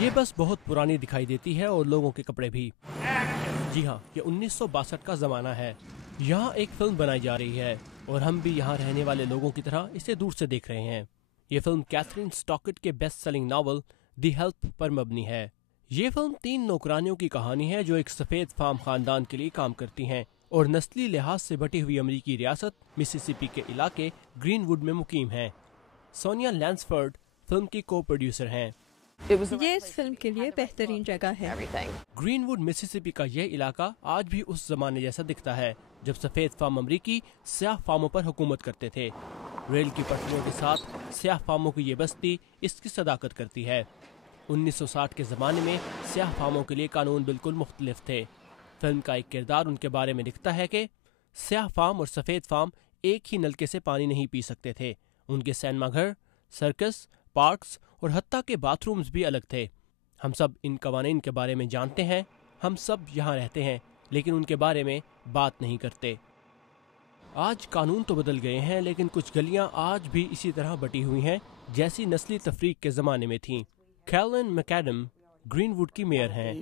یہ بس بہت پرانی دکھائی دیتی ہے اور لوگوں کے کپڑے بھی۔ جی ہاں، یہ 1962 کا زمانہ ہے۔ یہاں ایک فلم بنائی جا رہی ہے اور ہم بھی یہاں رہنے والے لوگوں کی طرح اسے دور سے دیکھ رہے ہیں۔ یہ فلم کیتھرین اسٹاکٹ کے best selling novel The Help پر مبنی ہے۔ یہ فلم 3 نوکرانیوں کی کہانی ہے جو ایک سفید فارم خاندان کے لیے کام کرتی ہیں اور نسلی لحاظ سے بٹی ہوئی امریکی ریاست مسیسپی کے علاقے گرین ووڈ میں مقیم ہیں۔ سونیا لینسفرڈ فلم کی کو پروڈیوسر ہیں۔ یہ اس فلم کے لیے بہترین جگہ ہے۔ گرین ووڈ مسیسپی کا یہ علاقہ آج بھی اس زمانے جیسا دکھتا ہے جب سفید فارم امریکی سیاہ فارموں پر حکومت کرتے تھے۔ ریل کی پٹریوں کے ساتھ سیاہ فارموں کی یہ بستی اس کی صداقت کرتی ہے۔ 1960 کے زمانے میں سیاہ فارموں کے لیے قانون بالکل مختلف تھے۔ فلم کا ایک کردار ان کے بارے میں لکھتا ہے کہ سیاہ فارم اور سفید فارم ایک ہی نلکے سے پانی نہیں پی سکتے تھے۔ ان کے سینما گھر، سرکس، پارکس اور حتیٰ کہ باتھ رومز بھی الگ تھے۔ ہم سب ان قوانین کے بارے میں جانتے ہیں، ہم سب یہاں رہتے ہیں لیکن ان کے بارے میں بات نہیں کرتے۔ آج قانون تو بدل گئے ہیں لیکن کچھ گلیاں آج بھی اسی طرح بٹی ہوئی ہیں جیسی نسلی تفریق کے زمانے میں تھیں۔ کیرولین میکیڈم گرین ووڈ کی میئر ہیں۔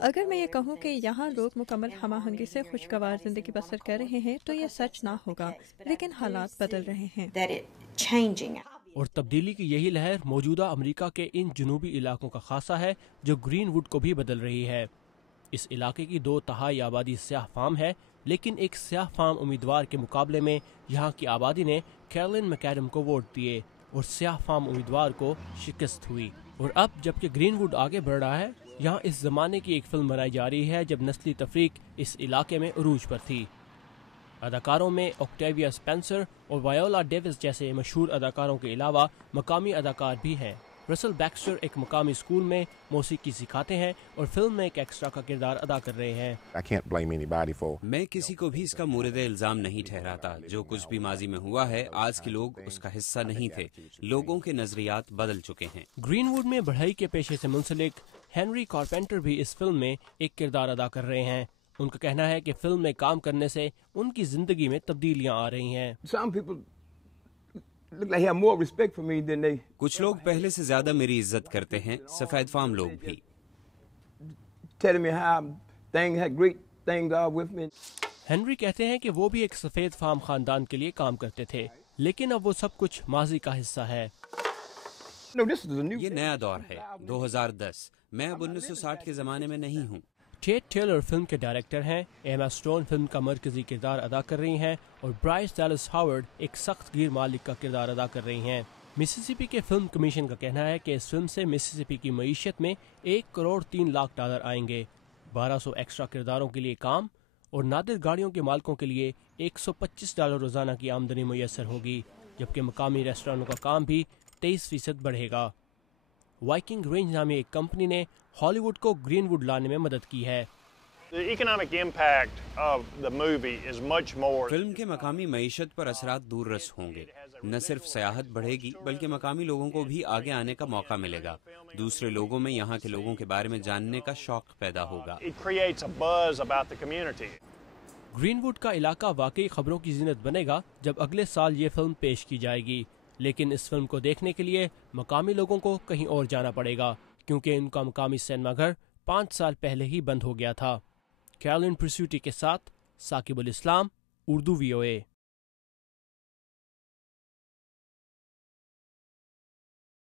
اگر میں یہ کہوں کہ یہاں لوگ مکمل ہم آہنگی سے خوشگوار زندگی بسر کر رہے ہیں تو یہ سچ نہ ہوگا، لیکن حالات بدل رہے ہیں۔ اور تبدیلی کی یہی لہر موجودہ امریکہ کے ان جنوبی علاقوں کا خاصہ ہے جو گرین ووڈ کو بھی بدل رہی ہے۔ اس علاقے کی 2/3 آبادی سیاہ فام ہے، لیکن ایک سیاہ فام امیدوار کے مقابلے میں یہاں کی آبادی نے کیرولین میکیڈم کو ووٹ دیے اور سیاہ فام امیدوار کو شکست ہوئی۔ اور اب جبکہ گرین ووڈ آگے بڑھ رہا ہے، یہاں اس زمانے کی ایک فلم بنائی جا رہی ہے جب نسلی تفریق اس علاقے میں عروج پر تھی۔ اداکاروں میں اوکٹیویا اسپینسر اور وائیولا ڈیوس جیسے مشہور اداکاروں کے علاوہ مقامی اداکار بھی ہیں۔ رسل بیکسٹر ایک مقامی اسکول میں موسیقی سکھاتے ہیں اور فلم میں ایک ایکسٹرا کا کردار ادا کر رہے ہیں۔ میں کسی کو بھی اس کا مورد الزام نہیں ٹھہراتا۔ جو کچھ بھی ماضی میں ہوا ہے، آج کے لوگ اس کا حصہ نہیں تھے۔ لوگوں کے نظریات بدل چکے ہیں۔ گرین ووڈ میں بڑھئی کے پیشے سے منسلک ہینری کارپینٹر بھی اس فلم میں ایک کردار ادا کر رہے ہیں۔ ان کا کہنا ہے کہ فلم میں کام کرنے سے ان کی زندگی میں تبدیلیاں آ رہی ہیں۔ کچھ لوگ پہلے سے زیادہ میری عزت کرتے ہیں، سفید فام لوگ بھی۔ ہینری کہتے ہیں کہ وہ بھی ایک سفید فام خاندان کے لیے کام کرتے تھے، لیکن اب وہ سب کچھ ماضی کا حصہ ہے۔ یہ نیا دور ہے، 2010۔ میں اب 1960 کے زمانے میں نہیں ہوں۔ ٹیٹ ٹیلر فلم کے ڈائریکٹر ہیں، ایما سٹون فلم کا مرکزی کردار ادا کر رہی ہیں اور برائس ڈیلس ہاورڈ ایک سخت گیر مالک کا کردار ادا کر رہی ہیں۔ مسیسپی کے فلم کمیشن کا کہنا ہے کہ اس فلم سے مسیسپی کی معیشت میں $1.3 کروڑ آئیں گے۔ 1200 ایکسٹرا کرداروں کے لیے کام اور نادر گاڑیوں کے مالکوں کے لیے $125 روزانہ کی آمدنی میسر ہوگی، جبکہ مقامی ریسٹورانوں کا کام بھی 23% بڑھے گا۔ وائکنگ رینج نامی ایک کمپنی نے ہالی ووڈ کو گرین ووڈ لانے میں مدد کی ہے۔ فلم کے مقامی معیشت پر اثرات دور رس ہوں گے۔ نہ صرف سیاحت بڑھے گی بلکہ مقامی لوگوں کو بھی آگے آنے کا موقع ملے گا۔ دوسرے لوگوں میں یہاں کے لوگوں کے بارے میں جاننے کا شوق پیدا ہوگا۔ گرین ووڈ کا علاقہ واقعی خبروں کی زینت بنے گا جب اگلے سال یہ فلم پیش کی جائے گی، لیکن اس فلم کو دیکھنے کے لیے مقامی لوگوں کو کہیں اور جانا پڑے گا کیونکہ ان کا مقامی سینما گھر 5 سال پہلے ہی بند ہو گیا تھا۔ کیرولین پرسوٹی کے ساتھ ثاقب الاسلام، اردو VOA۔